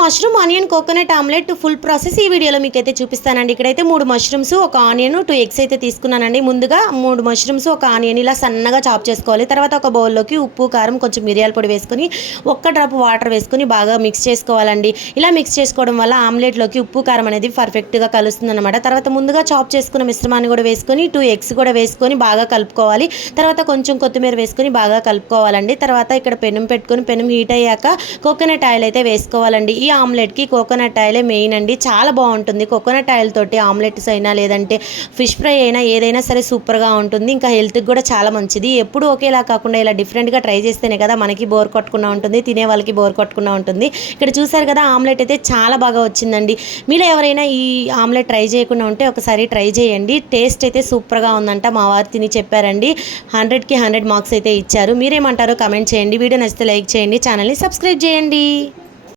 Mushroom onion coconut omelette full process ఈ వీడియోలో మీకైతే చూపిస్తానండి. ఇక్కడైతే 3 మష్రూమ్స్, ఒక ఆనియన్, 2 ఎగ్స్ అయితే తీసుకున్నానండి. ముందుగా 3 మష్రూమ్స్, ఒక ఆనియన్ ఇలా సన్నగా చాప్ చేసుకోవాలి. తర్వాత ఒక బౌల్లోకి ఉప్పు, కారం, కొంచెం మిరియాల పొడి వేసుకొని ఒక్క డ్రాప్ వాటర్ వేసుకొని బాగా మిక్స్ చేసుకోవాలండి. ఇలా మిక్స్ చేసుకోవడం వల్ల ఆమ్లెట్లోకి ఉప్పు, కారం అనేది పర్ఫెక్ట్గా కలుస్తుంది అనమాట. తర్వాత ముందుగా చాప్ చేసుకున్న మిశ్రమాన్ని కూడా వేసుకొని 2 ఎగ్స్ కూడా వేసుకొని బాగా కలుపుకోవాలి. తర్వాత కొంచెం కొత్తిమీర వేసుకొని బాగా కలుపుకోవాలండి. తర్వాత ఇక్కడ పెనం పెట్టుకొని పెనం హీట్ అయ్యాక కోకోనట్ ఆయిల్ అయితే వేసుకోవాలండి. ఈ ఆమ్లెట్కి కోకోనట్ ఆయిలే మెయిన్ అండి. చాలా బాగుంటుంది. కోకోనట్ ఆయిల్ తోటి ఆమ్లెట్స్ అయినా లేదంటే ఫిష్ ఫ్రై అయినా ఏదైనా సరే సూపర్గా ఉంటుంది. ఇంకా హెల్త్కి కూడా చాలా మంచిది. ఎప్పుడు ఒకేలా కాకుండా ఇలా డిఫరెంట్గా ట్రై చేస్తేనే కదా మనకి బోర్ కొట్టకుండా ఉంటుంది, తినే వాళ్ళకి బోర్ కొట్టకుండా ఉంటుంది. ఇక్కడ చూసారు కదా ఆమ్లెట్ అయితే చాలా బాగా వచ్చిందండి. మీరు ఎవరైనా ఈ ఆమ్లెట్ ట్రై చేయకుండా ఉంటే ఒకసారి ట్రై చేయండి. టేస్ట్ అయితే సూపర్గా ఉందంట. మా వారు తిని చెప్పారండి. 100కి 100 మార్క్స్ అయితే ఇచ్చారు. మీరేమంటారో కమెంట్ చేయండి. వీడియో నచ్చితే లైక్ చేయండి. ఛానల్ని సబ్స్క్రైబ్ చేయండి.